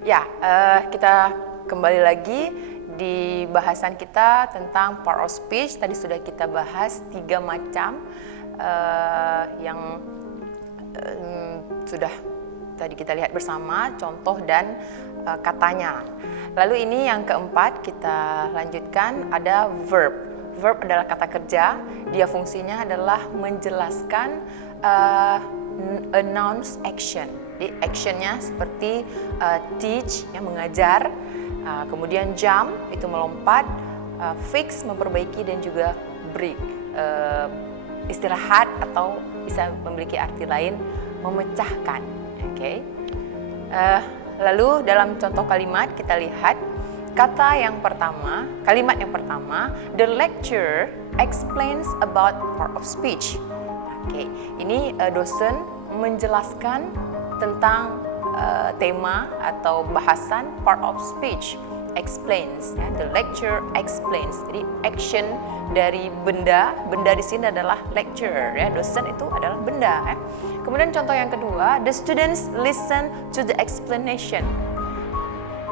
Ya, kita kembali lagi di bahasan kita tentang part of speech. Tadi sudah kita bahas 3 macam yang sudah tadi kita lihat bersama, contoh dan katanya. Lalu ini yang keempat kita lanjutkan, ada verb. Verb adalah kata kerja, dia fungsinya adalah menjelaskan announce action. Jadi actionnya seperti teach, yang mengajar, kemudian jump, itu melompat, fix, memperbaiki, dan juga break, istirahat atau bisa memiliki arti lain, memecahkan. Okay. Lalu dalam contoh kalimat kita lihat kalimat yang pertama, the lecturer explains about part of speech. Okay. Ini dosen menjelaskan tentang tema atau bahasan part of speech. Explains, ya. The lecturer explains. Jadi action dari benda di sini adalah lecturer, ya. Dosen itu adalah benda, ya. Kemudian contoh yang kedua, the students listen to the explanation.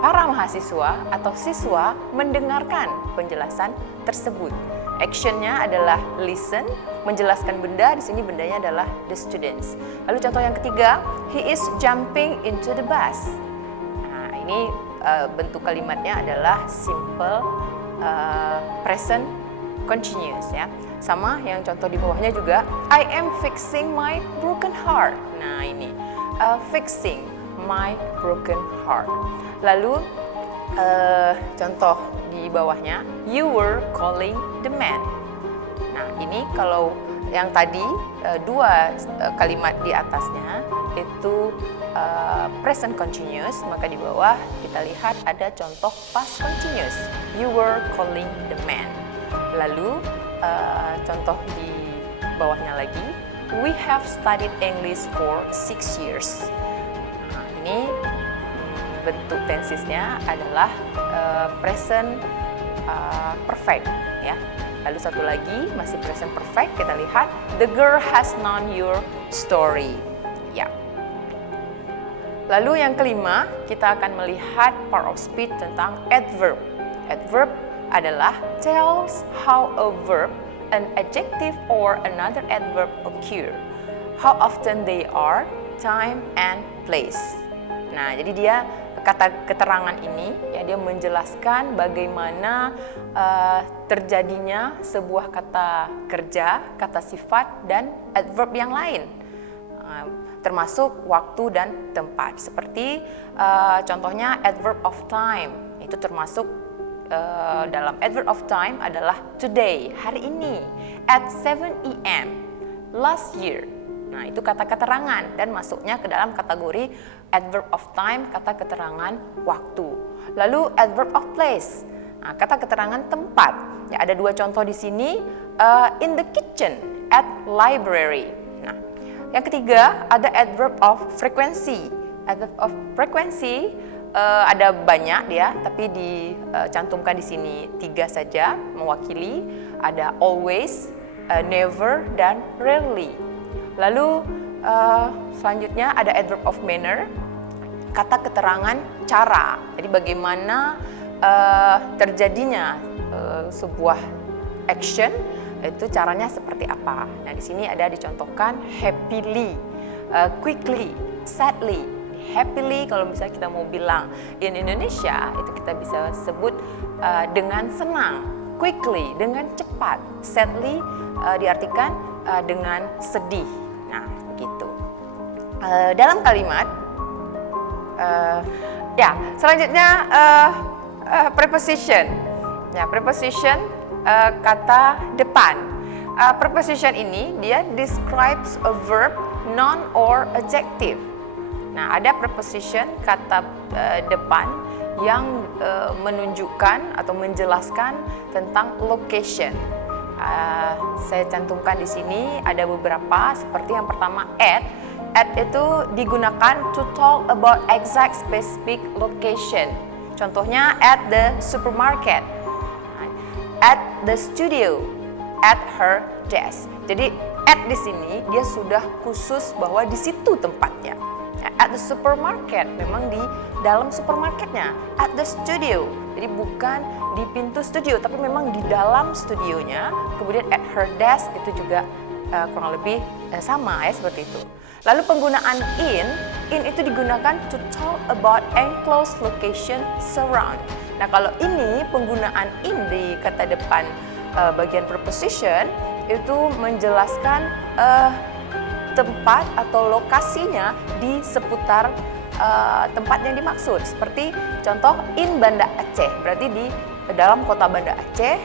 Para mahasiswa atau siswa mendengarkan penjelasan tersebut. Actionnya adalah listen, menjelaskan benda, di sini bendanya adalah the students. Lalu contoh yang ketiga, he is jumping into the bus. Nah, ini bentuk kalimatnya adalah simple present continuous, ya. Sama yang contoh di bawahnya juga, I am fixing my broken heart. Nah, ini fixing my broken heart. Lalu contoh di bawahnya, you were calling the man. Nah, ini kalau yang tadi dua kalimat di atasnya itu present continuous, maka di bawah kita lihat ada contoh past continuous, you were calling the man. Lalu contoh di bawahnya lagi, we have studied English for 6 years. Nah, ini bentuk tensisnya adalah present perfect, ya. Lalu satu lagi masih present perfect, kita lihat the girl has known your story, ya. Lalu yang kelima, kita akan melihat part of speech tentang adverb. Adverb adalah tells how a verb, an adjective or another adverb occur, how often they are, time and place. Nah, jadi dia kata keterangan ini, ya, dia menjelaskan bagaimana terjadinya sebuah kata kerja, kata sifat, dan adverb yang lain, termasuk waktu dan tempat. Seperti contohnya adverb of time, itu termasuk dalam adverb of time adalah today, hari ini, at 7 AM, last year. Nah, itu kata keterangan dan masuknya ke dalam kategori adverb of time, kata keterangan waktu. Lalu adverb of place, nah, kata keterangan tempat. Ya, ada dua contoh di sini, in the kitchen, at library. Nah, yang ketiga ada adverb of frequency. Adverb of frequency ada banyak dia, tapi dicantumkan di sini 3 saja mewakili. Ada always, never, dan rarely. Lalu selanjutnya ada adverb of manner, kata keterangan cara. Jadi bagaimana terjadinya sebuah action, itu caranya seperti apa. Nah, di sini ada dicontohkan happily, quickly, sadly. Happily kalau misalnya kita mau bilang in Indonesia, itu kita bisa sebut dengan senang, quickly dengan cepat, sadly diartikan dengan sedih. Nah, begitu. Dalam kalimat, ya, selanjutnya preposition. Ya, preposition kata depan. Preposition ini dia describes a verb, noun or adjective. Nah, ada preposition kata depan yang menunjukkan atau menjelaskan tentang location. Saya cantumkan di sini ada beberapa, seperti yang pertama at. At itu digunakan to talk about exact specific location. Contohnya at the supermarket, at the studio, at her desk. Jadi at di sini dia sudah khusus bahwa di situ tempatnya. At the supermarket, memang di dalam supermarketnya. At the studio, jadi bukan di pintu studio, tapi memang di dalam studionya. Kemudian at her desk itu juga kurang lebih sama ya, seperti itu. Lalu penggunaan in itu digunakan to talk about enclosed location surround. Nah, kalau ini penggunaan in di kata depan bagian preposition itu menjelaskan tempat atau lokasinya di seputar tempat yang dimaksud. Seperti contoh in Banda Aceh, berarti di dalam kota Banda Aceh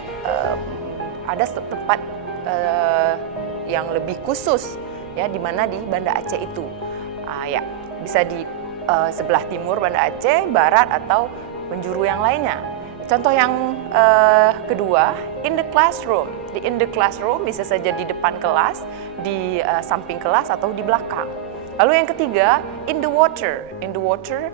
ada tempat yang lebih khusus ya, di mana di Banda Aceh itu. Ya, bisa di sebelah timur Banda Aceh, barat atau penjuru yang lainnya. Contoh yang kedua, in the classroom. Di in the classroom bisa saja di depan kelas, di samping kelas atau di belakang. Lalu yang ketiga, in the water. In the water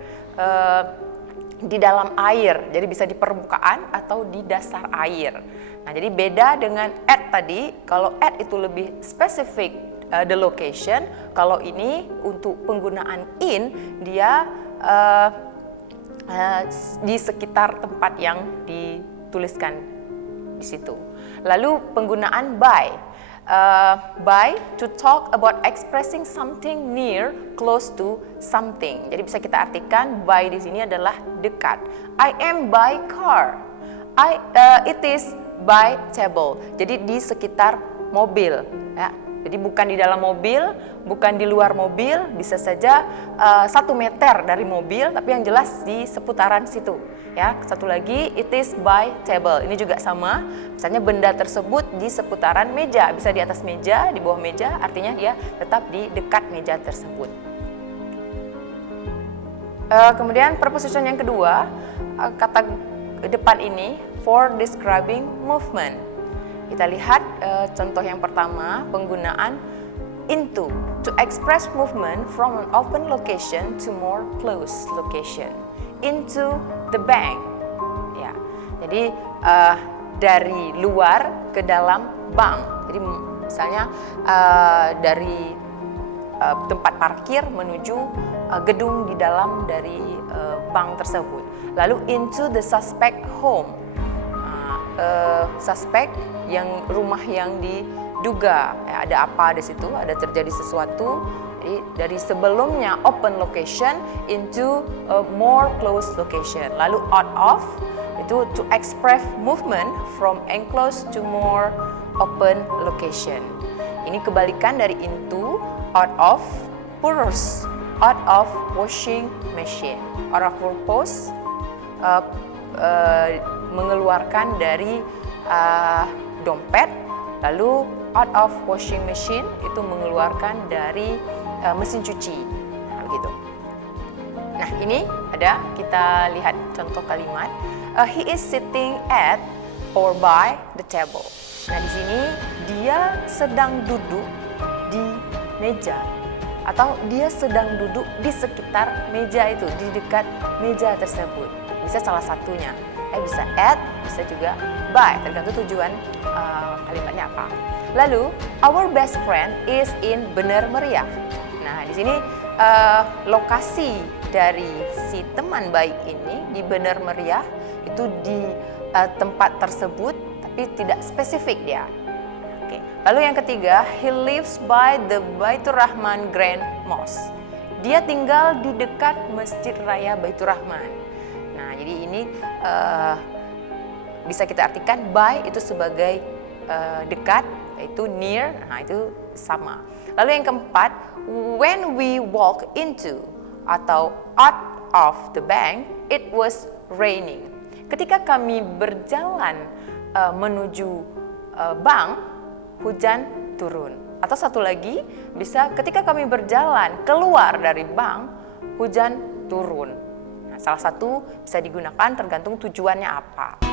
di dalam air. Jadi bisa di permukaan atau di dasar air. Nah, jadi beda dengan at tadi. Kalau at itu lebih spesifik the location, kalau ini untuk penggunaan in dia di sekitar tempat yang dituliskan di situ. Lalu penggunaan by. By to talk about expressing something near, close to something. Jadi bisa kita artikan by di sini adalah dekat. I am by car. It is by table. Jadi di sekitar mobil. Ya. Jadi bukan di dalam mobil, bukan di luar mobil, bisa saja 1 meter dari mobil, tapi yang jelas di seputaran situ. Ya, satu lagi, it is by table. Ini juga sama, misalnya benda tersebut di seputaran meja, bisa di atas meja, di bawah meja, artinya dia tetap di dekat meja tersebut. Kemudian preposition yang kedua, kata depan ini for describing movement. Kita lihat contoh yang pertama, penggunaan into to express movement from an open location to more closed location. Into the bank. Ya. Jadi dari luar ke dalam bank. Jadi misalnya dari tempat parkir menuju gedung di dalam dari bank tersebut. Lalu into the suspect home. Suspek yang rumah yang diduga ya, ada apa di situ, ada terjadi sesuatu. Jadi dari sebelumnya open location into a more closed location. Lalu out of itu to express movement from enclosed to more open location. Ini kebalikan dari into, out of, purse, out of washing machine. Out of purpose mengeluarkan dari dompet, lalu out of washing machine itu mengeluarkan dari mesin cuci. Nah, begitu. Nah, ini ada, kita lihat contoh kalimat. He is sitting at or by the table. Nah, di sini dia sedang duduk di meja atau dia sedang duduk di sekitar meja itu, di dekat meja tersebut. Bisa salah satunya. Bisa at, bisa juga by, tergantung tujuan kalimatnya apa. Lalu, our best friend is in Bener Meriah. Nah, di sini lokasi dari si teman baik ini di Bener Meriah itu di tempat tersebut, tapi tidak spesifik dia. Oke. Lalu yang ketiga, he lives by the Baitur Rahman Grand Mosque. Dia tinggal di dekat Masjid Raya Baitur Rahman. Nah, jadi ini bisa kita artikan by itu sebagai dekat, yaitu near, nah itu sama. Lalu yang keempat, when we walk into atau out of the bank, it was raining. Ketika kami berjalan menuju bank, hujan turun. Atau satu lagi, bisa ketika kami berjalan keluar dari bank, hujan turun. Salah satu bisa digunakan tergantung tujuannya apa.